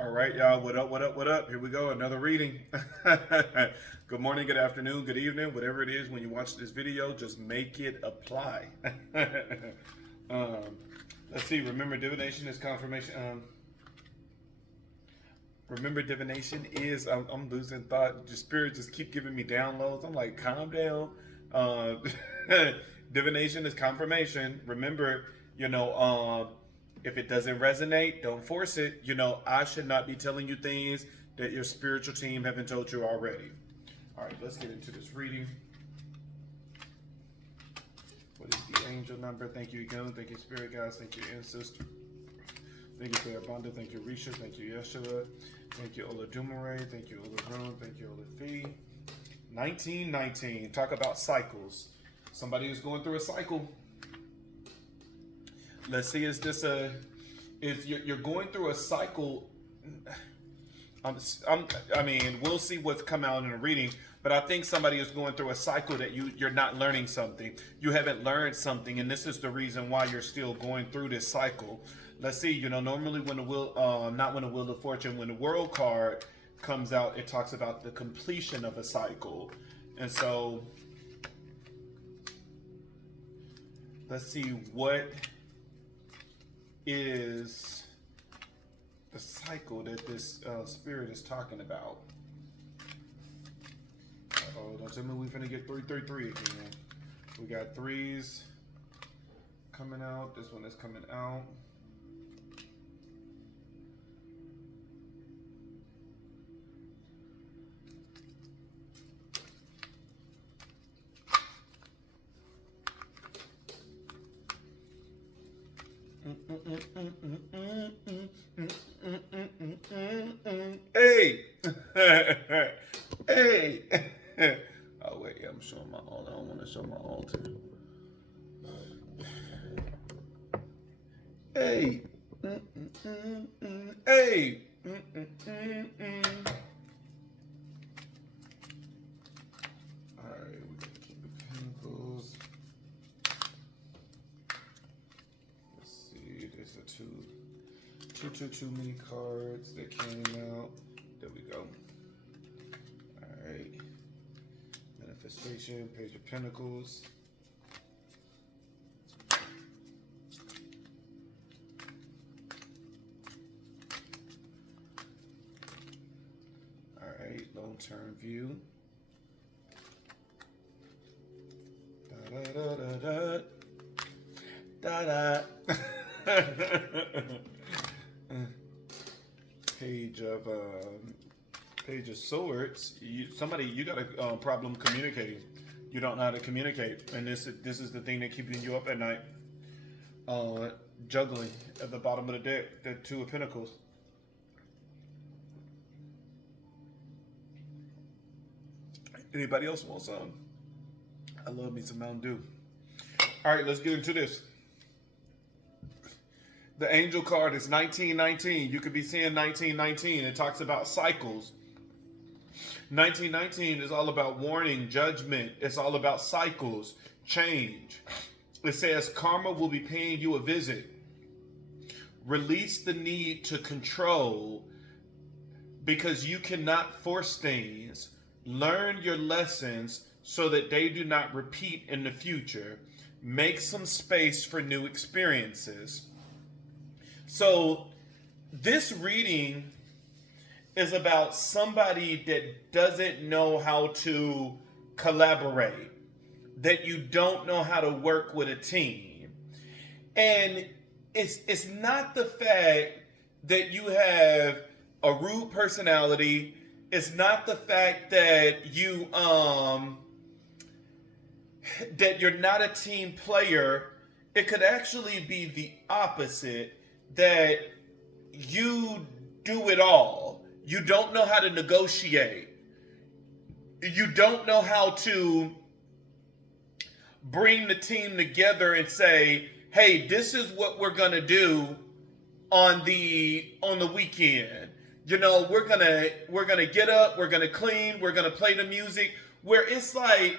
All right, y'all. What up? What up? What up? Here we go. Another reading. Good morning, good afternoon, good evening, whatever it is when you watch this video, just make it apply. um, let's see. Remember, divination is confirmation. Remember, divination is. I'm losing thought. The spirit just keep giving me downloads. I'm like, calm down. Uh, divination is confirmation. Remember, you know. If it doesn't resonate, don't force it. I should not be telling you things that your spiritual team haven't told you already. All right, let's get into this reading. What is the angel number? Thank you again. Thank you, spirit guides. Thank you, ancestor. Thank you, Abanda. Thank you, Risha. Thank you, Yeshua. Thank you, Ola Dumare. Thank you, Ola Rune. Thank you, Ola Fee. 1919. Talk about cycles. Somebody who's going through a cycle. Let's see, if you're going through a cycle, we'll see what's come out in the reading, but I think somebody is going through a cycle that you're not learning something. You haven't learned something, and this is the reason why you're still going through this cycle. Let's see, normally when the not when the Wheel of Fortune, when the World card comes out, it talks about the completion of a cycle. And so, let's see what is the cycle that this spirit is talking about. Oh, don't tell me we're gonna get 333 again. We got threes coming out. This one is coming out. Hey, hey. Oh wait, I'm showing my alt. I don't want to show my alt. Hey, hey. All right, we got to keep the Pentacles. There's a two mini cards that came out. There we go. All right. Manifestation, Page of Pentacles. All right. Long-term view. Da da da da da da da. Page of Swords. You got a problem communicating. You don't know how to communicate, and this is the thing that keeping you up at night. Juggling at the bottom of the deck. The Two of Pentacles. Anybody else want some? I love me some Mountain Dew. All right, let's get into this. The angel card is 1919. You could be seeing 1919. It talks about cycles. 1919 is all about warning, judgment. It's all about cycles, change. It says karma will be paying you a visit. Release the need to control because you cannot force things. Learn your lessons so that they do not repeat in the future. Make some space for new experiences. So this reading is about somebody that doesn't know how to collaborate, that you don't know how to work with a team. And it's not the fact that you have a rude personality. It's not the fact that that you're not a team player. It could actually be the opposite, that you do it all. You don't know how to negotiate. You don't know how to bring the team together and say, hey, this is what we're going to do on the weekend. We're gonna get up, we're gonna clean, we're gonna play the music. Where it's like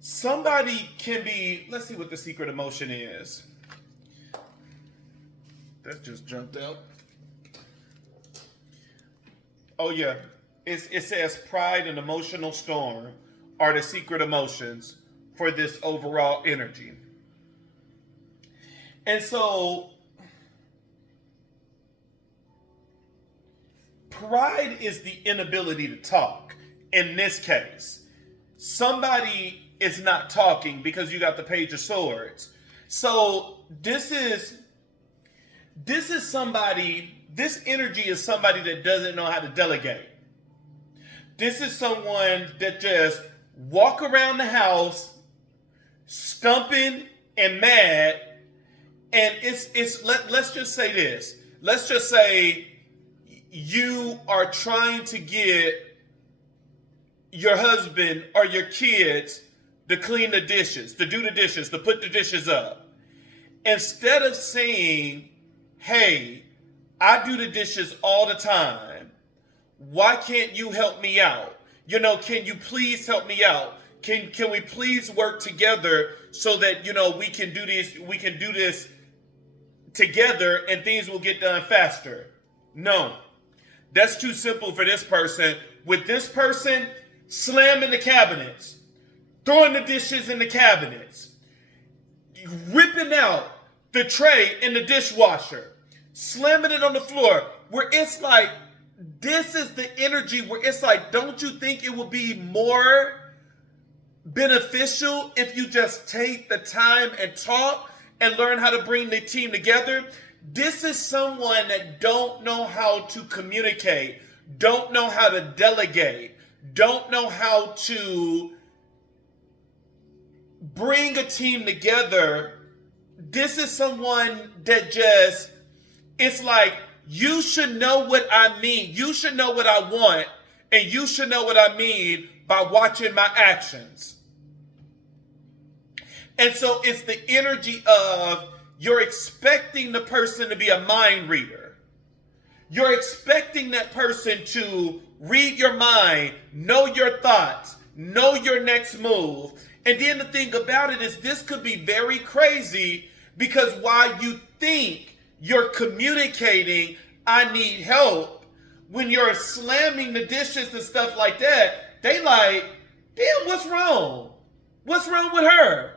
somebody can be. Let's see what the secret emotion is. That just jumped out. Oh yeah, it says pride and emotional storm are the secret emotions for this overall energy. And so pride is the inability to talk. In this case, somebody is not talking because you got the page of swords. So this is somebody, this energy is somebody that doesn't know how to delegate. This is someone that just walk around the house stumping and mad. And let's just say this. Let's just say you are trying to get your husband or your kids to clean the dishes, to do the dishes, to put the dishes up. Instead of saying, hey, I do the dishes all the time. Why can't you help me out? Can you please help me out? Can we please work together so that, we can do this together and things will get done faster? No. That's too simple for this person. With this person, slamming the cabinets, throwing the dishes in the cabinets, ripping out the tray in the dishwasher, slamming it on the floor, where it's like, this is the energy where it's like, don't you think it would be more beneficial if you just take the time and talk and learn how to bring the team together? This is someone that don't know how to communicate, don't know how to delegate, don't know how to bring a team together. This is someone that just, it's like, you should know what I mean. You should know what I want, and you should know what I mean by watching my actions. And so it's the energy of, you're expecting the person to be a mind reader. You're expecting that person to read your mind, know your thoughts, know your next move. And then the thing about it is, this could be very crazy, because while you think you're communicating, I need help, when you're slamming the dishes and stuff like that, they like, damn, what's wrong? What's wrong with her?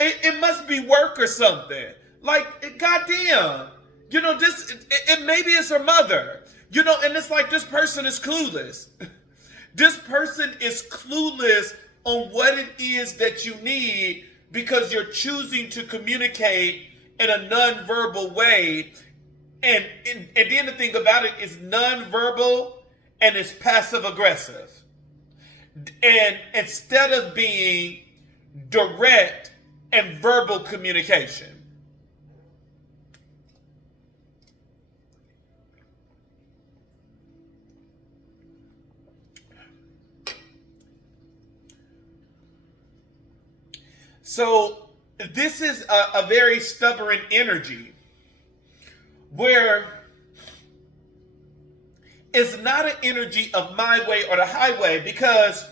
It must be work or something. Like, goddamn. Maybe it's her mother. And it's like, this person is clueless. This person is clueless on what it is that you need, because you're choosing to communicate in a nonverbal way. And then the thing about it is, nonverbal and it's passive aggressive. And instead of being direct and verbal communication. So this is a very stubborn energy, where it's not an energy of my way or the highway, because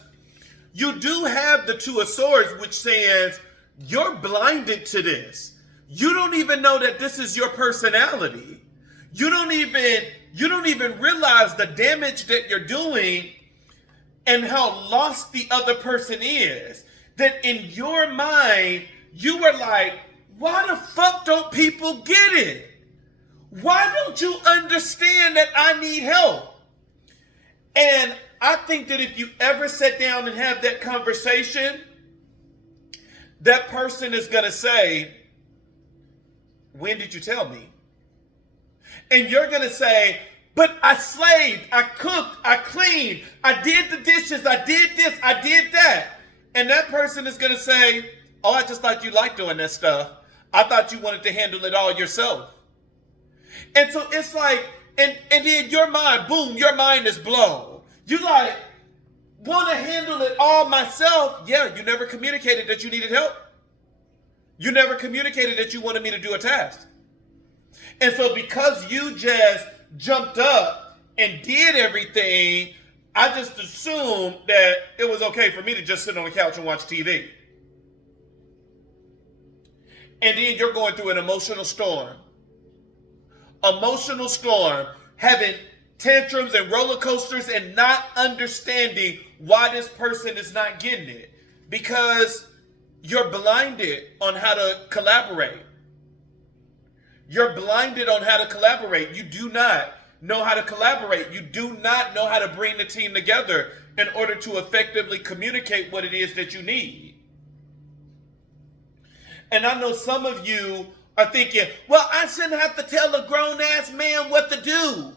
you do have the Two of Swords, which says you're blinded to this. You don't even know that this is your personality. You don't even realize the damage that you're doing and how lost the other person is. That in your mind, you were like, why the fuck don't people get it? Why don't you understand that I need help? And I think that if you ever sit down and have that conversation, that person is going to say, when did you tell me? And you're going to say, but I slaved, I cooked, I cleaned, I did the dishes, I did this, I did that. And that person is going to say, oh, I just thought you liked doing that stuff. I thought you wanted to handle it all yourself. And so it's like, and then your mind, boom, your mind is blown. You like, want to handle it all myself? Yeah, you never communicated that you needed help. You never communicated that you wanted me to do a task. And so because you just jumped up and did everything, I just assumed that it was okay for me to just sit on the couch and watch TV. And then you're going through an emotional storm. Emotional storm, having tantrums and roller coasters and not understanding why this person is not getting it. Because you're blinded on how to collaborate. You're blinded on how to collaborate. You do not know how to collaborate. You do not know how to bring the team together in order to effectively communicate what it is that you need. And I know some of you are thinking, well, I shouldn't have to tell a grown-ass man what to do.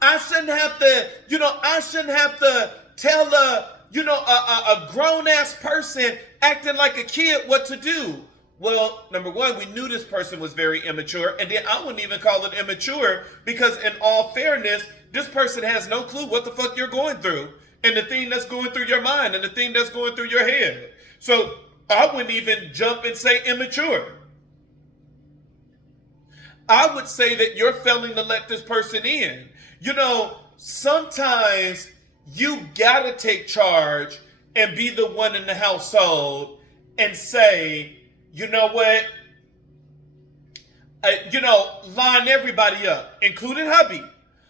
I shouldn't have to, I shouldn't have to tell a grown-ass person acting like a kid what to do. Well, number one, we knew this person was very immature, and then I wouldn't even call it immature because in all fairness, this person has no clue what the fuck you're going through and the thing that's going through your mind and the thing that's going through your head. So I wouldn't even jump and say immature. I would say that you're failing to let this person in. Sometimes you gotta take charge and be the one in the household and say, you know what? Line everybody up, including hubby.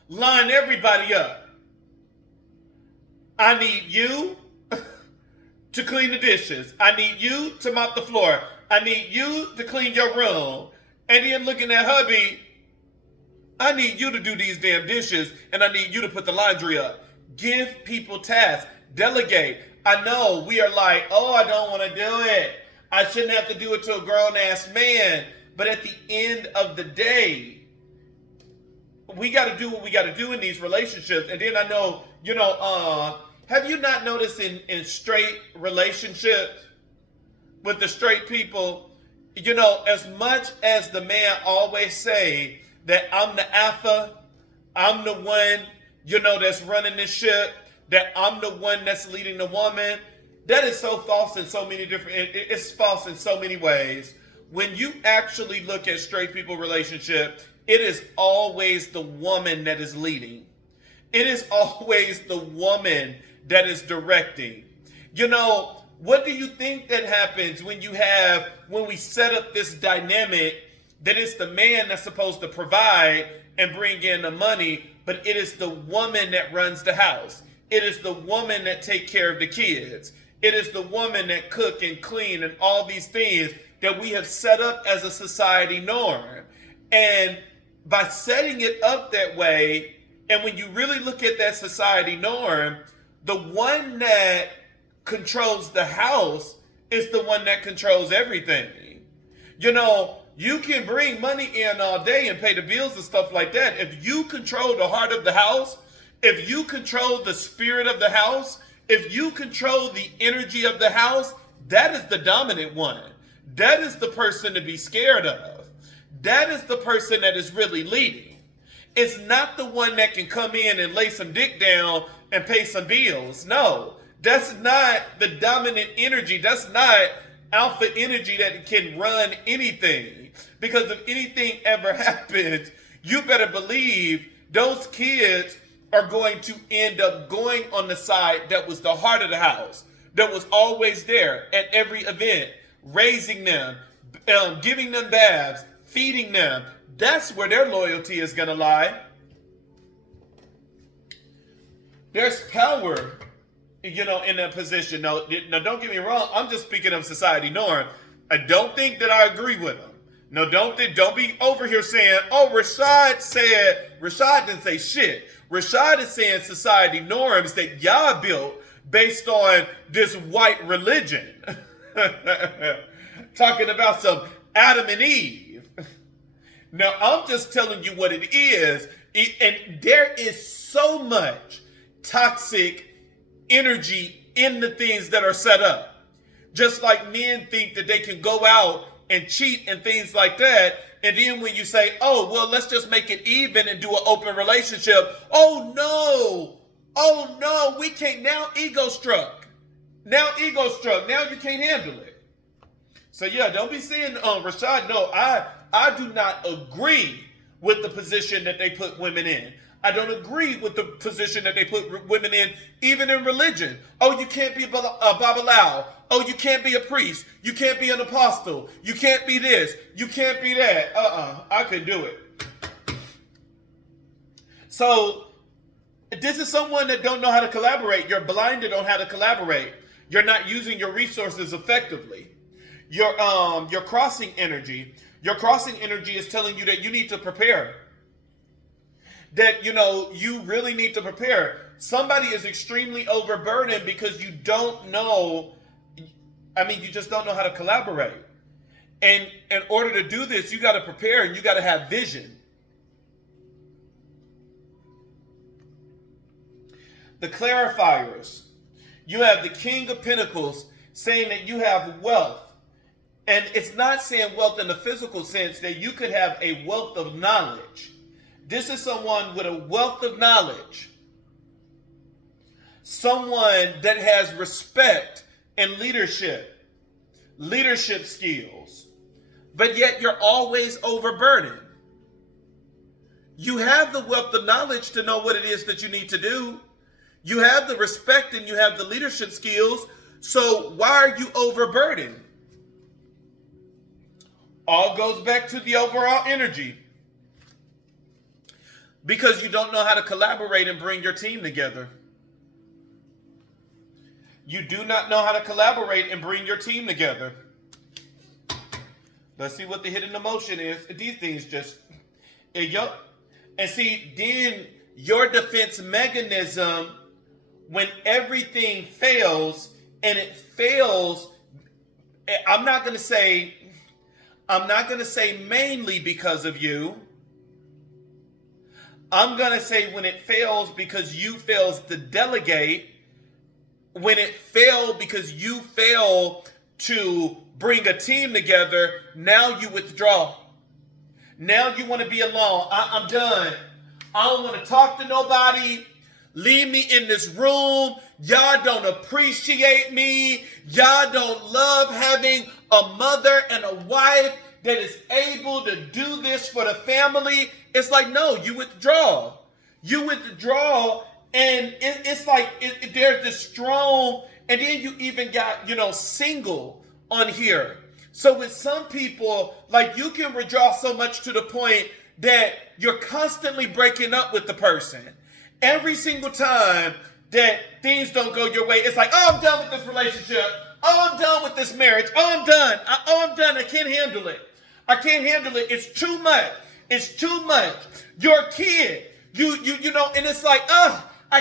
Line everybody up. I need you to clean the dishes. I need you to mop the floor. I need you to clean your room. And then looking at hubby, I need you to do these damn dishes and I need you to put the laundry up. Give people tasks. Delegate. I know we are like, oh, I don't want to do it. I shouldn't have to do it to a grown-ass man. But at the end of the day, we got to do what we got to do in these relationships. And then I know, have you not noticed in straight relationships with the straight people, as much as the man always say that I'm the alpha, I'm the one, that's running this ship, that I'm the one that's leading the woman, that is so false in so many it's false in so many ways. When you actually look at straight people relationship, it is always the woman that is leading. It is always the woman that is directing. What do you think that happens when we set up this dynamic that it's the man that's supposed to provide and bring in the money, but it is the woman that runs the house. It is the woman that take care of the kids. It is the woman that cook and clean and all these things that we have set up as a society norm. And by setting it up that way, and when you really look at that society norm, the one that controls the house is the one that controls everything. You can bring money in all day and pay the bills and stuff like that. If you control the heart of the house, if you control the spirit of the house, if you control the energy of the house, that is the dominant one. That is the person to be scared of. That is the person that is really leading. It's not the one that can come in and lay some dick down and pay some bills. No, that's not the dominant energy. That's not alpha energy that can run anything. Because if anything ever happens, you better believe those kids are going to end up going on the side that was the heart of the house, that was always there at every event, raising them, giving them baths, feeding them. That's where their loyalty is going to lie. There's power, in that position. No, don't get me wrong. I'm just speaking of society norm. I don't think that I agree with them. No, don't be over here saying, oh, Rashad didn't say shit. Rashad is saying society norms that y'all built based on this white religion. Talking about some Adam and Eve. Now, I'm just telling you what it is. And there is so much toxic energy in the things that are set up. Just like men think that they can go out and cheat and things like that. And then when you say, oh, well, let's just make it even and do an open relationship. Oh, no, we can't. Now ego struck. Now you can't handle it. So yeah, don't be saying, Rashad, no, I do not agree with the position that they put women in. I don't agree with the position that they put women in, even in religion. Oh, you can't be a Babalawo. Oh, you can't be a priest. You can't be an apostle. You can't be this. You can't be that. I couldn't do it. So This is someone that don't know how to collaborate. You're blinded on how to collaborate. You're not using your resources effectively. You're crossing energy. Your crossing energy is telling you that you need to prepare. That you really need to prepare. Somebody is extremely overburdened because you don't know. You just don't know how to collaborate. And in order to do this, you got to prepare and you got to have vision. The clarifiers. You have the King of Pentacles saying that you have wealth. And it's not saying wealth in the physical sense, that you could have a wealth of knowledge. This is someone with a wealth of knowledge. Someone that has respect and leadership skills. But yet you're always overburdened. You have the wealth of knowledge to know what it is that you need to do. You have the respect and you have the leadership skills. So why are you overburdened? All goes back to the overall energy. Because you don't know how to collaborate and bring your team together. You do not know how to collaborate and bring your team together. Let's see what the hidden emotion is. These things just... And see, then your defense mechanism, when everything fails, and it fails, I'm not going to say mainly because of you. I'm going to say when it fails because you fails to delegate. When it failed because you fail to bring a team together, now you withdraw. Now you want to be alone. I'm done. I don't want to talk to nobody. Leave me in this room. Y'all don't appreciate me. Y'all don't love having a mother and a wife that is able to do this for the family. It's like, no, you withdraw. You withdraw, and it's like there's this strong, and then you even got, single on here. So with some people, like, you can withdraw so much to the point that you're constantly breaking up with the person. Every single time that things don't go your way, it's like, oh, I'm done with this relationship. Oh, I'm done with this marriage. Oh, I'm done. I'm done. I can't handle it. I can't handle it. It's too much. It's too much. Your kid, and it's like, I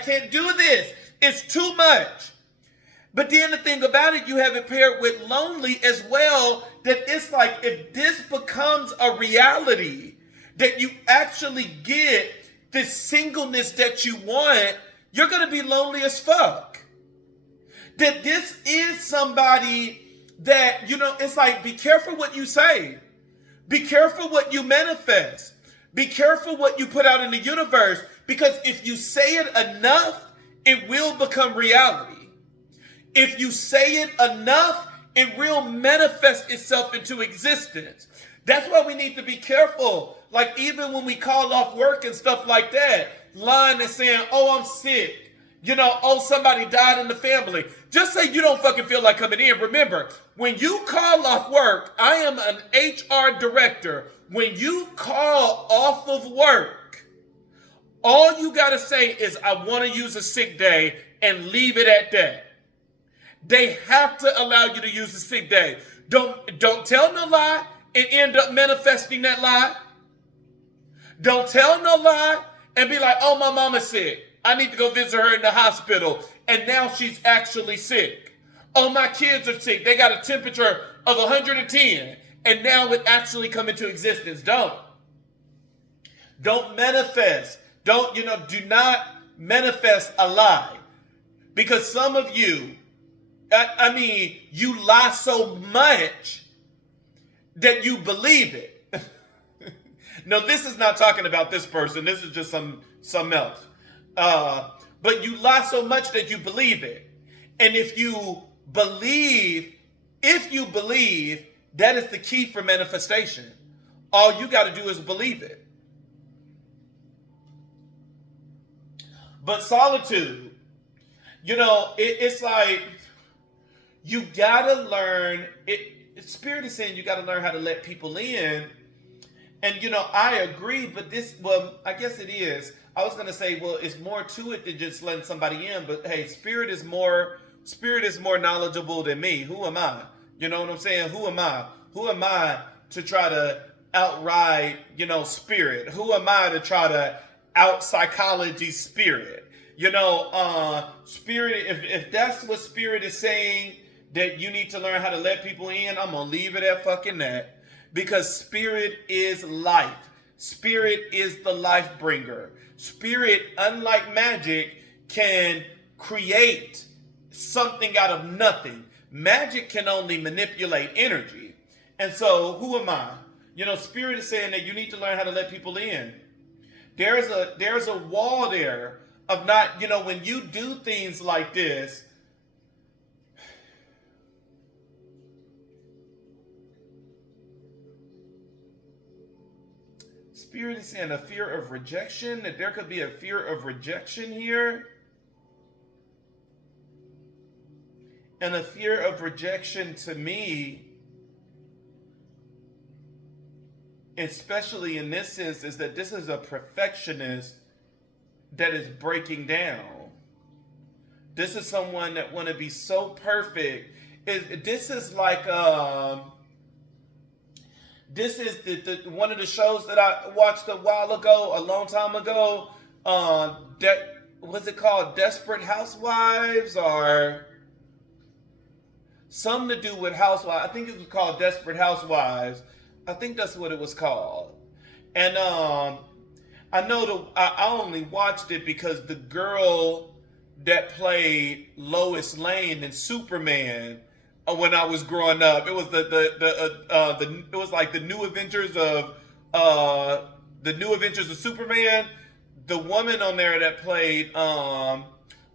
can't do this. It's too much. But then the thing about it, you have it paired with lonely as well, that it's like, if this becomes a reality, that you actually get this singleness that you want, you're going to be lonely as fuck. That this is somebody that, it's like, be careful what you say. Be careful what you manifest. Be careful what you put out in the universe, because if you say it enough, it will become reality. If you say it enough, it will manifest itself into existence. That's why we need to be careful. Like, even when we call off work and stuff like that, lying and saying, oh, I'm sick. Oh, somebody died in the family. Just say you don't fucking feel like coming in. Remember, when you call off work, I am an HR director. When you call off of work, all you got to say is, I want to use a sick day, and leave it at that. They have to allow you to use a sick day. Don't tell no lie and end up manifesting that lie. Don't tell no lie and be like, oh, my mama's sick. I need to go visit her in the hospital. And now she's actually sick. Oh, my kids are sick. They got a temperature of 110. And now it actually come into existence. Don't manifest. Do not manifest a lie. Because some of you, you lie so much that you believe it. No, this is not talking about this person. This is just some else. But you lie so much that you believe it. And if you believe, that is the key for manifestation. All you got to do is believe it. But solitude, it's like, you got to learn, Spirit is saying you got to learn how to let people in. And I agree, but well, I guess it is. I was gonna say, well, it's more to it than just letting somebody in. But hey, spirit is more knowledgeable than me. Who am I? You know what I'm saying? Who am I? Who am I to try to outride, spirit? Who am I to try to out psychology spirit? Spirit. If that's what spirit is saying, that you need to learn how to let people in, I'm gonna leave it at fucking that. Because spirit is life. Spirit is the life bringer. Spirit, unlike magic, can create something out of nothing. Magic can only manipulate energy. And so, who am I? Spirit is saying that you need to learn how to let people in. There's a wall there of not, when you do things like this, Spirit is saying a fear of rejection, that there could be a fear of rejection here. And a fear of rejection to me, especially in this sense, is that this is a perfectionist that is breaking down. This is someone that want to be so perfect. This is like this is the one of the shows that I watched a long time ago. That was it called Desperate Housewives or something to do with housewives? I think it was called Desperate Housewives. I think that's what it was called. And I know I only watched it because the girl that played Lois Lane in Superman. When I was growing up, it was it was like the New Adventures of Superman. The woman on there that played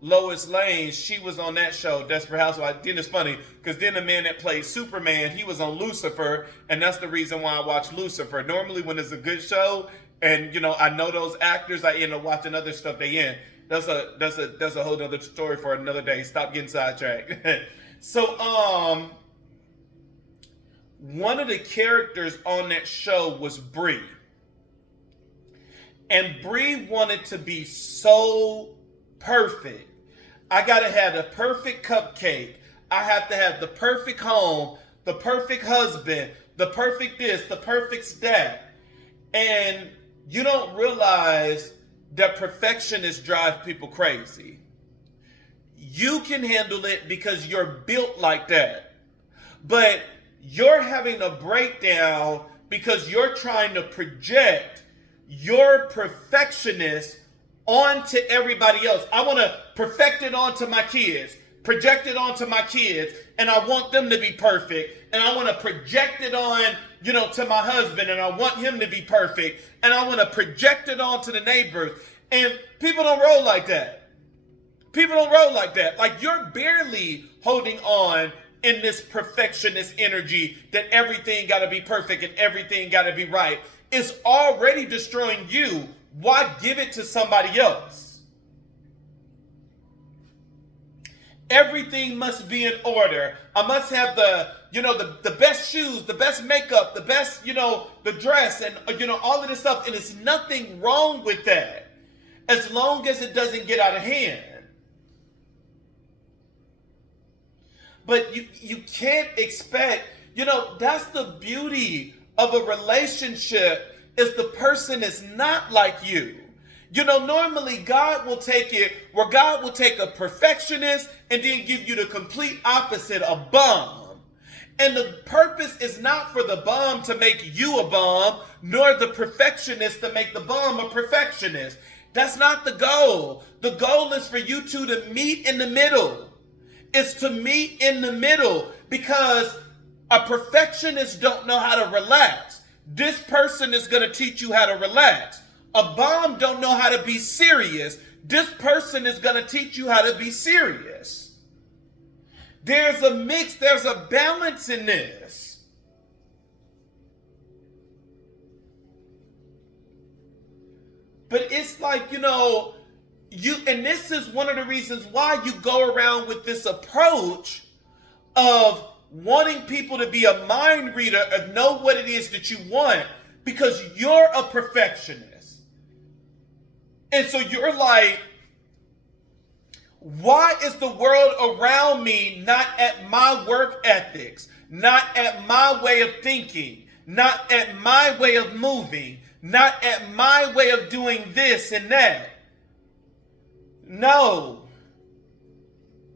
Lois Lane, she was on that show, Desperate Housewives. Then it's funny because then the man that played Superman, he was on Lucifer, and that's the reason why I watch Lucifer. Normally, when it's a good show, and I know those actors, I end up watching other stuff they in. That's a whole other story for another day. Stop getting sidetracked. So, one of the characters on that show was Bree. And Bree wanted to be so perfect. I gotta have the perfect cupcake. I have to have the perfect home, the perfect husband, the perfect this, the perfect that. And you don't realize that perfectionists drive people crazy. You can handle it because you're built like that. But you're having a breakdown because you're trying to project your perfectionist onto everybody else. I want to perfect it onto my kids, project it onto my kids, and I want them to be perfect. And I want to project it on, to my husband, and I want him to be perfect. And I want to project it onto the neighbors. And people don't roll like that. People don't roll like that. Like you're barely holding on in this perfectionist energy that everything got to be perfect and everything got to be right. It's already destroying you. Why give it to somebody else? Everything must be in order. I must have the best shoes, the best makeup, the best, the dress and, all of this stuff. And there's nothing wrong with that as long as it doesn't get out of hand. But you can't expect, that's the beauty of a relationship is the person is not like you. Normally God will take it where God will take a perfectionist and then give you the complete opposite, a bum. And the purpose is not for the bum to make you a bum, nor the perfectionist to make the bum a perfectionist. That's not the goal. The goal is for you two to meet in the middle. It's to meet in the middle because a perfectionist don't know how to relax. This person is going to teach you how to relax. A bum don't know how to be serious. This person is going to teach you how to be serious. There's a mix, there's a balance in this. But it's like, and this is one of the reasons why you go around with this approach of wanting people to be a mind reader and know what it is that you want. because you're a perfectionist. And so you're like, why is the world around me not at my work ethics, not at my way of thinking, not at my way of moving, not at my way of doing this and that? No.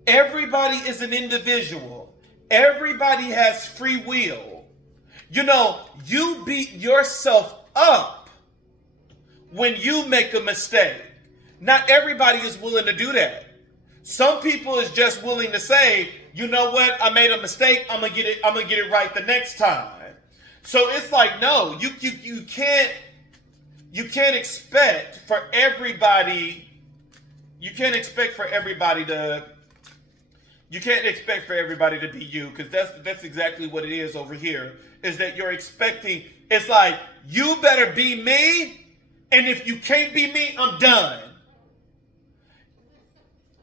Everybody is an individual. Everybody has free will. You know, you beat yourself up when you make a mistake. Not everybody is willing to do that. Some people is just willing to say, you know what, I made a mistake, I'm gonna get it right the next time. So it's like, no, you can't expect for everybody. You can't expect for everybody to be you, because that's exactly what it is over here. Is that you're expecting? It's like, you better be me, and if you can't be me, I'm done.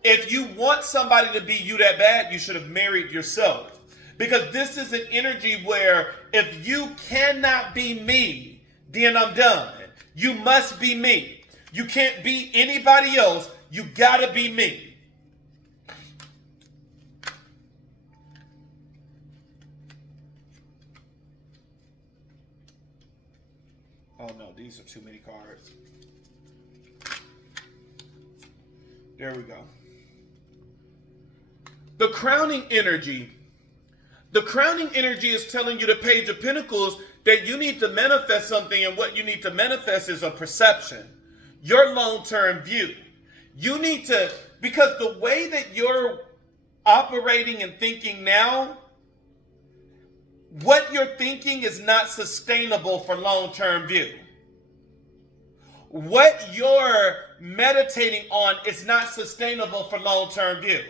If you want somebody to be you that bad, you should have married yourself. Because this is an energy where if you cannot be me, then I'm done. You must be me. You can't be anybody else. You gotta be me. Oh no, these are too many cards. There we go. The crowning energy. The crowning energy is telling you, the Page of Pentacles, that you need to manifest something, and what you need to manifest is a perception. Your long-term view. You need to, because the way that you're operating and thinking now, what you're thinking is not sustainable for long-term view. What you're meditating on is not sustainable for long-term view.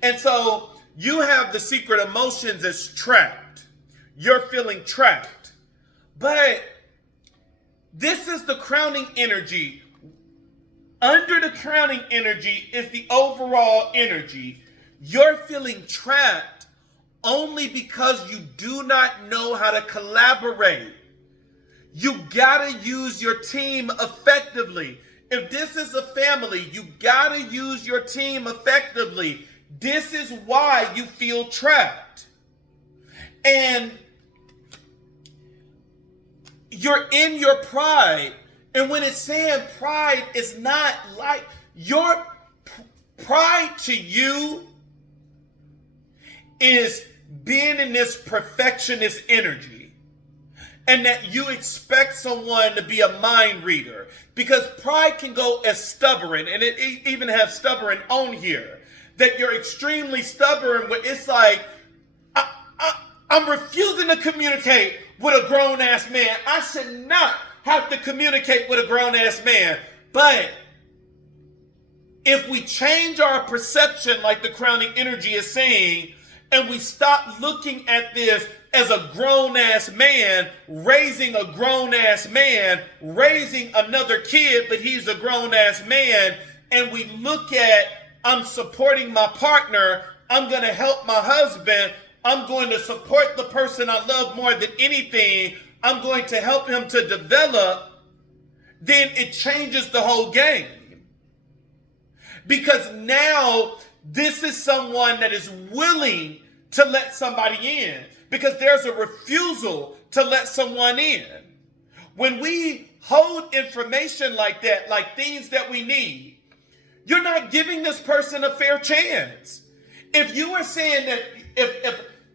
And so you have the secret emotions as trapped. You're feeling trapped. But this is the crowning energy. Under the crowning energy is the overall energy. You're feeling trapped only because you do not know how to collaborate. You gotta use your team effectively. If this is a family, you gotta use your team effectively. This is why you feel trapped. And you're in your pride. And when it's saying pride, it's not like your pride to you is being in this perfectionist energy. And that you expect someone to be a mind reader. Because pride can go as stubborn, and it even has stubborn on here. That you're extremely stubborn, but it's like, I'm refusing to communicate with a grown-ass man. I should not have to communicate with a grown-ass man. But if we change our perception, like the crowning energy is saying, and we stop looking at this as a grown-ass man, raising a grown-ass man, raising another kid, but he's a grown-ass man, and we look at, I'm supporting my partner, I'm going to help my husband, I'm going to support the person I love more than anything, I'm going to help him to develop, then it changes the whole game. Because now this is someone that is willing to let somebody in. Because there's a refusal to let someone in. When we hold information like that, like things that we need, you're not giving this person a fair chance. If you are saying that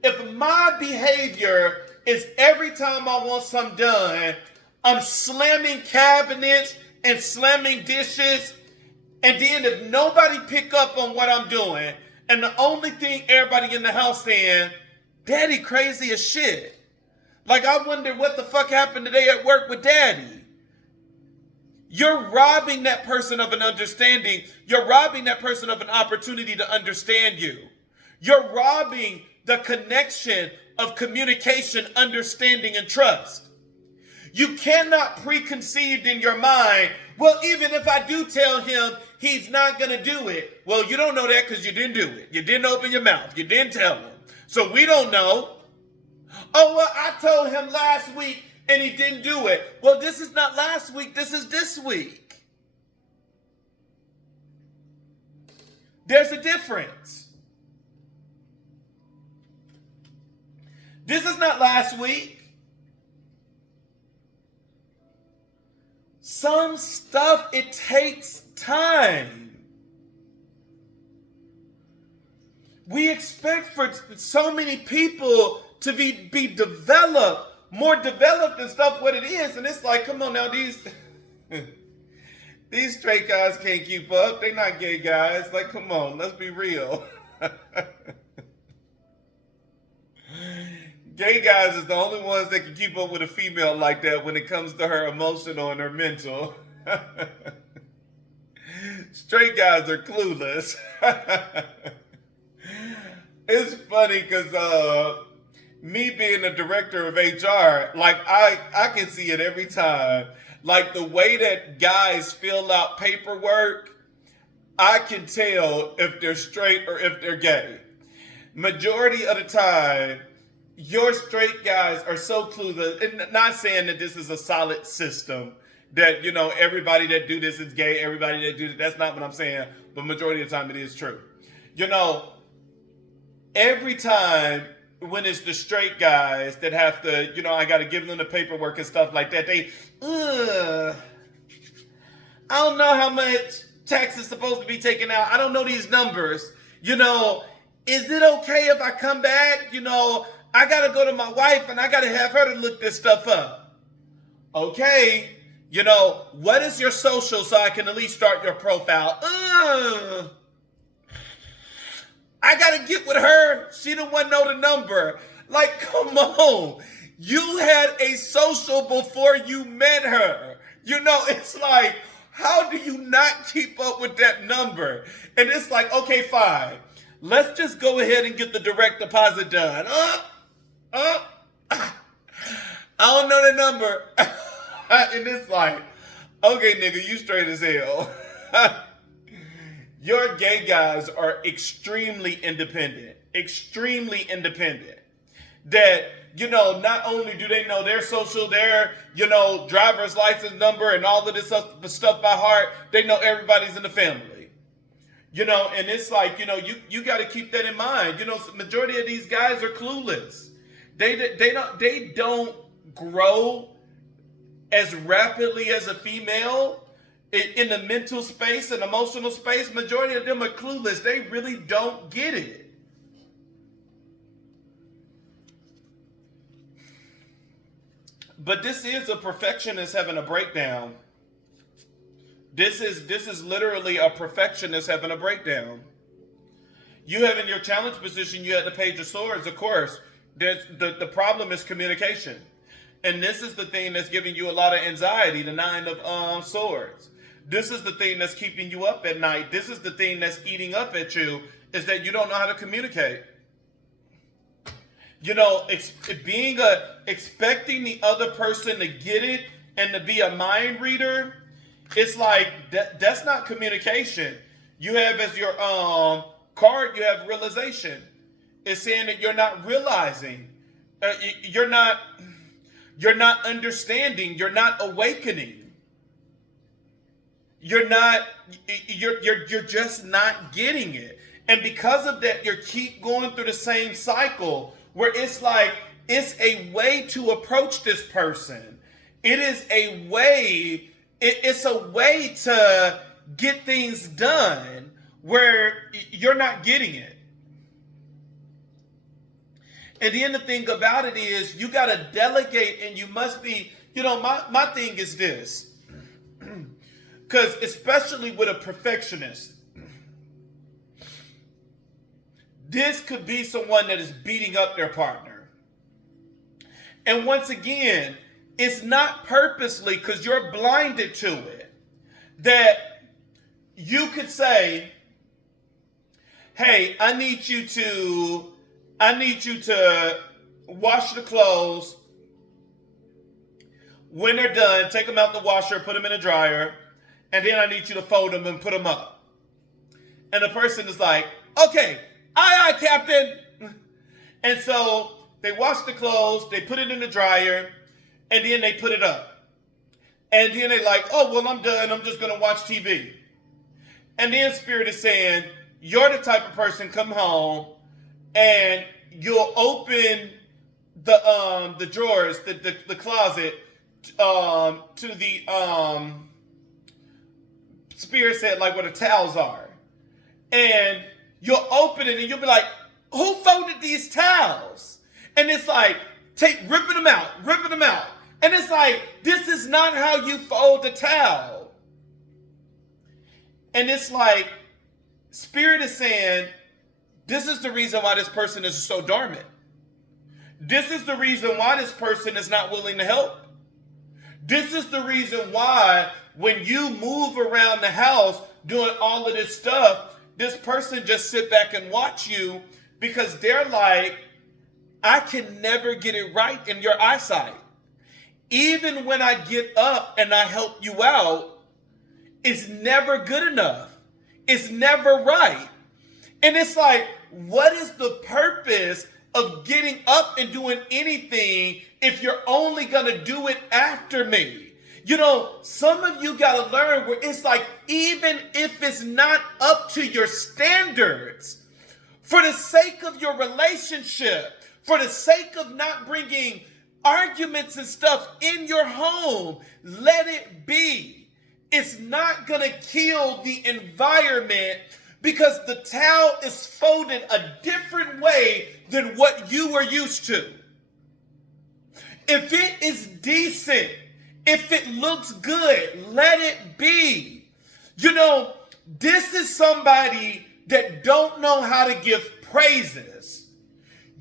if my behavior is every time I want something done, I'm slamming cabinets and slamming dishes, and then if nobody pick up on what I'm doing, and the only thing everybody in the house saying, Daddy crazy as shit. Like, I wonder what the fuck happened today at work with Daddy. You're robbing that person of an understanding. You're robbing that person of an opportunity to understand you. You're robbing the connection of communication, understanding, and trust. You cannot preconceive in your mind, well, even if I do tell him, he's not going to do it. Well, you don't know that because you didn't do it. You didn't open your mouth. You didn't tell him. So we don't know. Oh, well, I told him last week and he didn't do it. Well, this is not last week. This is this week. There's a difference. This is not last week. Some stuff, it takes time. We expect for so many people to be developed, more developed than stuff what it is. And it's like, come on now, these straight guys can't keep up. They're not gay guys. Like, come on, let's be real. Gay guys is the only ones that can keep up with a female like that when it comes to her emotional and her mental. Straight guys are clueless. It's funny because me being a director of HR, like I can see it every time. Like the way that guys fill out paperwork, I can tell if they're straight or if they're gay. Majority of the time, your straight guys are so clueless. And not saying that this is a solid system, that, you know, everybody that do this is gay, everybody that do this, that's not what I'm saying. But majority of the time it is true. You know, every time when it's the straight guys that have to, you know, I got to give them the paperwork and stuff like that, they, I don't know how much tax is supposed to be taken out. I don't know these numbers. You know, is it okay if I come back? You know, I got to go to my wife and I got to have her to look this stuff up. Okay. You know, what is your social so I can at least start your profile? I got to get with her. She the one know the number. Like, come on. You had a social before you met her. You know, it's like, how do you not keep up with that number? And it's like, okay, fine. Let's just go ahead and get the direct deposit done. I don't know the number. And it's like, okay, nigga, you straight as hell. Your gay guys are extremely independent. Extremely independent. That, you know, not only do they know their social, their, you know, driver's license number and all of this stuff by heart, they know everybody's in the family. You know, and it's like, you know, you got to keep that in mind. You know, majority of these guys are clueless. They don't grow as rapidly as a female in the mental space and emotional space. Majority of them are clueless. They really don't get it. But this is a perfectionist having a breakdown. This is literally a perfectionist having a breakdown. You have in your challenge position, you had the Page of Swords, of course. The problem is communication. And this is the thing that's giving you a lot of anxiety, the Nine of Swords. This is the thing that's keeping you up at night. This is the thing that's eating up at you, is that you don't know how to communicate. You know, expecting the other person to get it and to be a mind reader, it's like, that's not communication. You have as your card, you have realization. It's saying that you're not realizing. You're not understanding. You're not awakening. You're just not getting it. And because of that, you keep going through the same cycle where it's like, it's a way to approach this person. It is a way, it's a way to get things done where you're not getting it. And then the thing about it is, you got to delegate, and you must be, you know, my thing is this. Because especially with a perfectionist, this could be someone that is beating up their partner. And once again, it's not purposely, because you're blinded to it, that you could say, hey, I need you to wash the clothes. When they're done, take them out the washer, put them in a dryer, and then I need you to fold them and put them up. And the person is like, okay, aye, Captain. And so They wash the clothes, they put it in the dryer, and then they put it up. And then they like, oh, well, I'm done. I'm just going to watch TV. And then Spirit is saying, you're the type of person come home and you'll open the drawers, the closet, to the Spirit said, like where the towels are. And you'll open it and you'll be like, who folded these towels? And it's like, ripping them out. And it's like, this is not how you fold a towel. And it's like, Spirit is saying, this is the reason why this person is so dormant. This is the reason why this person is not willing to help. This is the reason why when you move around the house doing all of this stuff, this person just sit back and watch you because they're like, I can never get it right in your eyesight. Even when I get up and I help you out, it's never good enough. It's never right. And it's like, what is the purpose of getting up and doing anything if you're only going to do it after me? You know, some of you got to learn where it's like, even if it's not up to your standards, for the sake of your relationship, for the sake of not bringing arguments and stuff in your home, let it be. It's not going to kill the environment because the towel is folded a different way than what you are used to. If it is decent, if it looks good, let it be. You know, this is somebody that don't know how to give praises.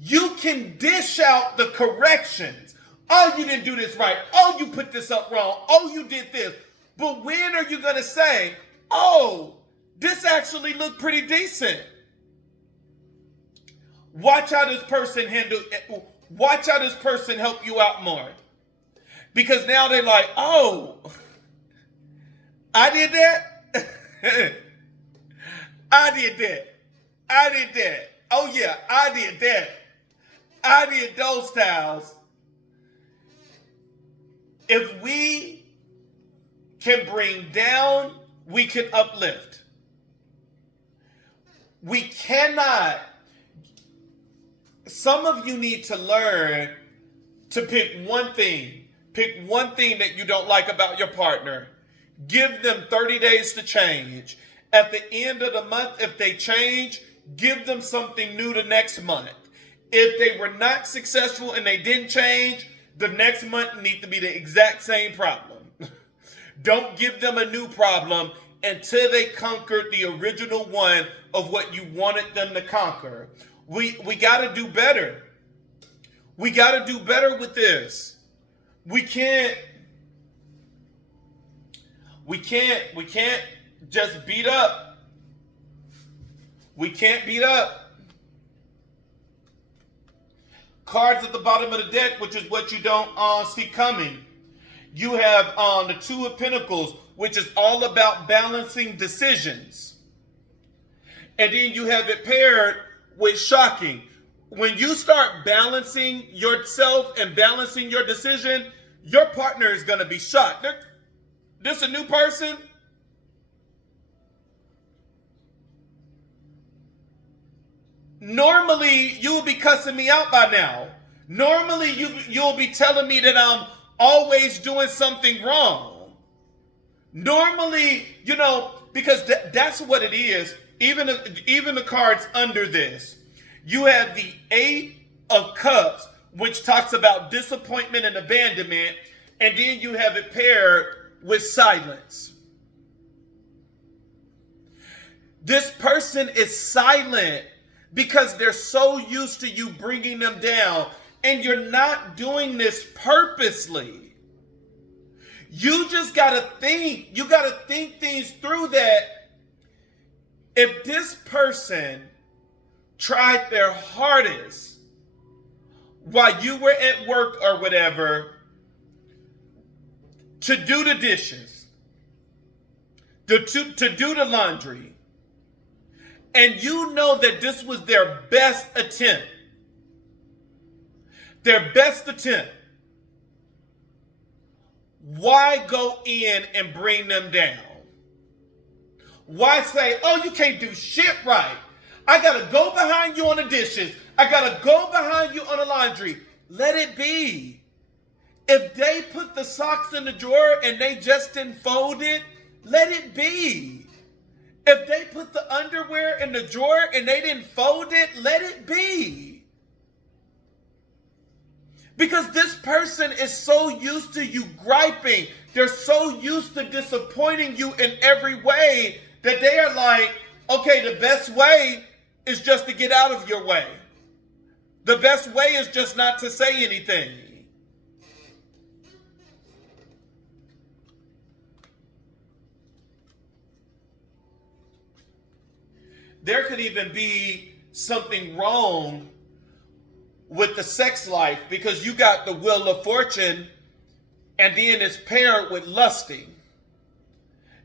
You can dish out the corrections. Oh, you didn't do this right. Oh, you put this up wrong. Oh, you did this. But when are you going to say, oh, this actually looked pretty decent? Watch how this person help you out more. Because now they're like, oh, I did that? I did that. Oh yeah, I did that. I did those towels. If we can bring down, we can uplift. We cannot. Some of you need to learn to pick one thing. Pick one thing that you don't like about your partner. Give them 30 days to change. At the end of the month, if they change, give them something new the next month. If they were not successful and they didn't change, the next month need to be the exact same problem. Don't give them a new problem until they conquered the original one of what you wanted them to conquer. We got to do better. We got to do better with this. We can't just beat up. We can't beat up. Cards at the bottom of the deck, which is what you don't see coming. You have the Two of Pentacles, which is all about balancing decisions. And then you have it paired with shocking. When you start balancing yourself and balancing your decision, your partner is going to be shocked. This a new person? Normally, you would be cussing me out by now. Normally, you'll be telling me that I'm always doing something wrong. Normally, you know, because that's what it is. Even the cards under this. You have the Eight of Cups, which talks about disappointment and abandonment. And then you have it paired with silence. This person is silent because they're so used to you bringing them down. And you're not doing this purposely. You just got to think. You got to think things through that if this person tried their hardest while you were at work or whatever to do the dishes, to do the laundry, and you know that this was their best attempt, their best attempt. Why go in and bring them down? Why say, oh, you can't do shit right? I gotta go behind you on the dishes. I gotta go behind you on the laundry. Let it be. If they put the socks in the drawer and they just didn't fold it, let it be. If they put the underwear in the drawer and they didn't fold it, let it be. Because this person is so used to you griping, they're so used to disappointing you in every way that they are like, okay, the best way is just to get out of your way. The best way is just not to say anything. There could even be something wrong with the sex life because you got the wheel of fortune and then it's paired with lusting.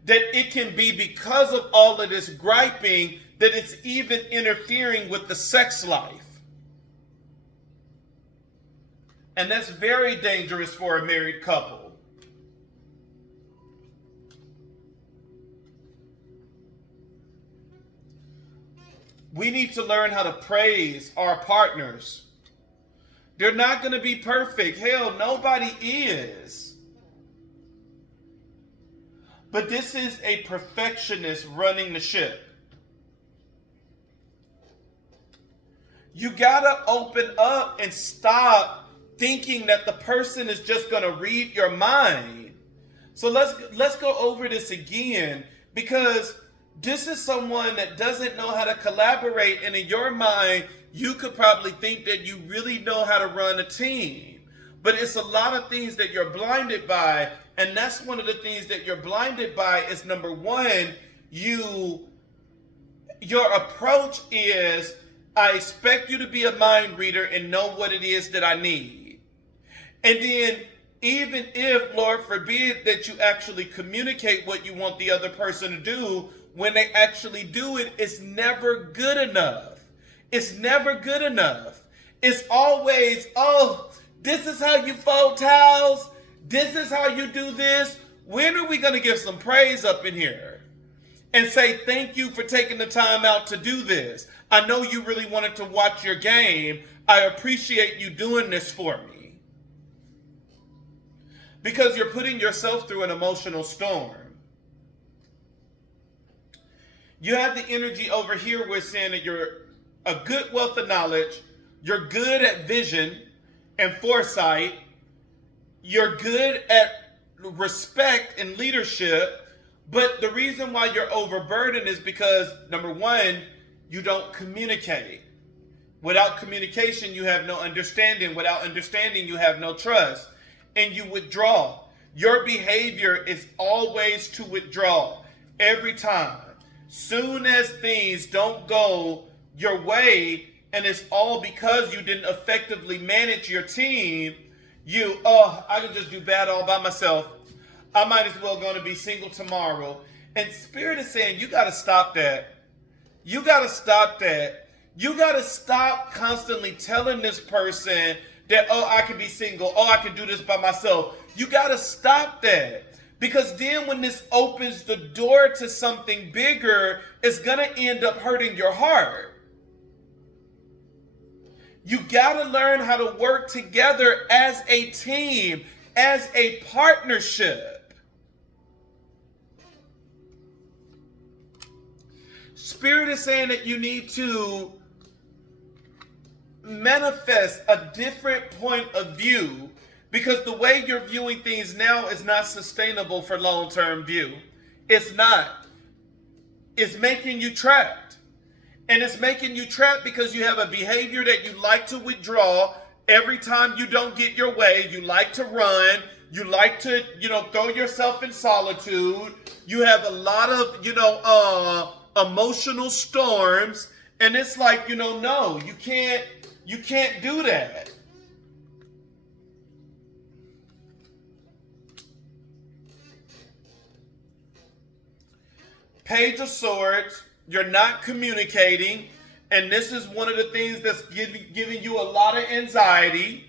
That it can be because of all of this griping that it's even interfering with the sex life. And that's very dangerous for a married couple. We need to learn how to praise our partners. They're not going to be perfect. Hell, nobody is. But this is a perfectionist running the ship. You got to open up and stop thinking that the person is just going to read your mind. So let's go over this again, because this is someone that doesn't know how to collaborate, and in your mind, you could probably think that you really know how to run a team. But it's a lot of things that you're blinded by, and that's one of the things that you're blinded by is, number one, your approach is, I expect you to be a mind reader and know what it is that I need. And then even if, Lord forbid, that you actually communicate what you want the other person to do, when they actually do it, it's never good enough. It's never good enough. It's always, oh, this is how you fold towels. This is how you do this. When are we going to give some praise up in here and say thank you for taking the time out to do this? I know you really wanted to watch your game. I appreciate you doing this for me. Because you're putting yourself through an emotional storm. You have the energy over here with saying that you're a good wealth of knowledge, you're good at vision and foresight, you're good at respect and leadership, but the reason why you're overburdened is because, number one, you don't communicate. Without communication, you have no understanding. Without understanding, you have no trust. And you withdraw. Your behavior is always to withdraw every time. Soon as things don't go your way, and it's all because you didn't effectively manage your team, I can just do bad all by myself. I might as well go to be single tomorrow. And Spirit is saying, you got to stop that. You got to stop that. You got to stop constantly telling this person that, oh, I can be single. Oh, I can do this by myself. You got to stop that. Because then when this opens the door to something bigger, it's going to end up hurting your heart. You got to learn how to work together as a team, as a partnership. Spirit is saying that you need to manifest a different point of view, because the way you're viewing things now is not sustainable for long-term view. It's not. It's making you trapped. And it's making you trapped because you have a behavior that you like to withdraw every time you don't get your way. You like to run. You like to, throw yourself in solitude. You have a lot of, emotional storms. And it's like, no, you can't do that. Page of Swords, you're not communicating, and this is one of the things that's giving you a lot of anxiety.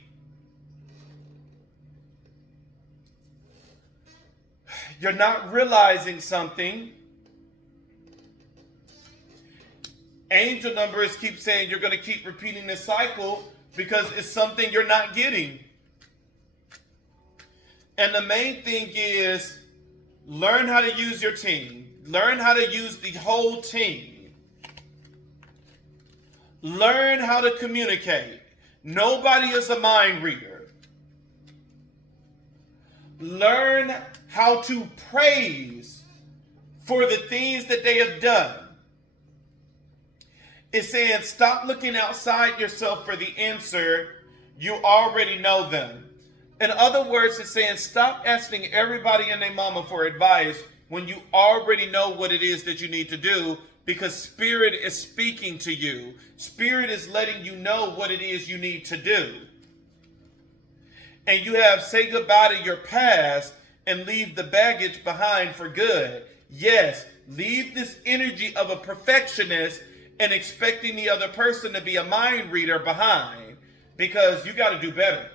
You're not realizing something. Angel numbers keep saying you're going to keep repeating this cycle because it's something you're not getting. And the main thing is learn how to use your team. Learn how to use the whole team. Learn how to communicate. Nobody is a mind reader. Learn how to praise for the things that they have done. It's saying stop looking outside yourself for the answer. You already know them. In other words, it's saying stop asking everybody and their mama for advice when you already know what it is that you need to do, because Spirit is speaking to you. Spirit is letting you know what it is you need to do. And you have say goodbye to your past and leave the baggage behind for good. Yes, leave this energy of a perfectionist and expecting the other person to be a mind reader behind, because you got to do better.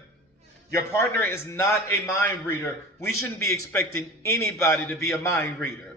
Your partner is not a mind reader. We shouldn't be expecting anybody to be a mind reader.